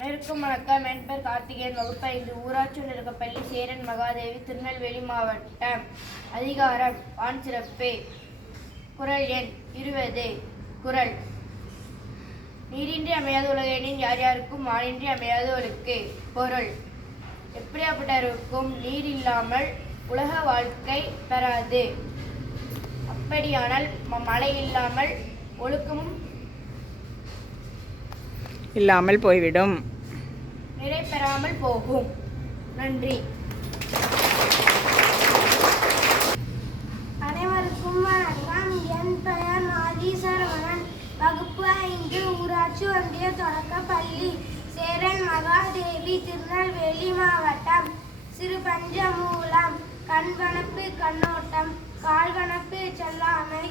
அனைவருக்கும் வணக்கம். என் பெயர் கார்த்திகேயன். வகுப்பு 5 ஊராட்சி ஒன்றியப்பள்ளி சேரன் மகாதேவி, திருநெல்வேலி மாவட்டம். அதிகாரம் வான் சிறப்பு. குறள் எண் 20. குறள்: நீரின்றி அமையாத உலகெனின் யார் யாருக்கும் வானின்றி அமையாத ஒழுக்கு. பொருள்: எப்படியாப்பட்டவருக்கும் நீர் இல்லாமல் உலக வாழ்க்கை பெறாது. அப்படியானால் மழை இல்லாமல் ஒழுக்கமும் இல்லாமல் போய்விடும், நிறை பெறாமல் போகும். நன்றி. அனைவருக்கும் வணக்கம். என் பெயர் நாதீஸ்வரன். வகுப்பு 5 ஊராட்சி ஒன்றிய தொடக்கப்பள்ளி சேரன் மகாதேவி, திருநெல்வேலி மாவட்டம். சிறு பஞ்சமூலம்: கண்வனப்பு கண்ணோட்டம், கால்வனப்பு செல்லாமை,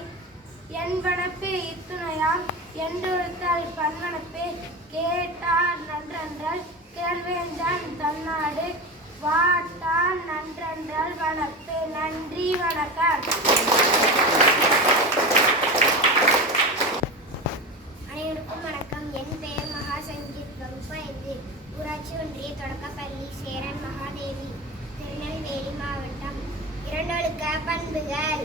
என்பனப்பு இத்துணையாம், என்றொழுத்தல் பன்வனப்பு, கேட்டார் நன்றென்றல் கிழன்வேந்தன் தன்னாடு, வாட்டான் நன்றென்றல் வனப்பு. நன்றி, வணக்கம். அனைவருக்கும் வணக்கம். என் பெயர் மகாசங்கீத். வகுப்பு 5 ஊராட்சி ஒன்றிய தொடக்கப்பள்ளி சேரன் மகாதேவி, திருநெல்வேலி மாவட்டம். இரண்டொழுக்க பண்புகள்: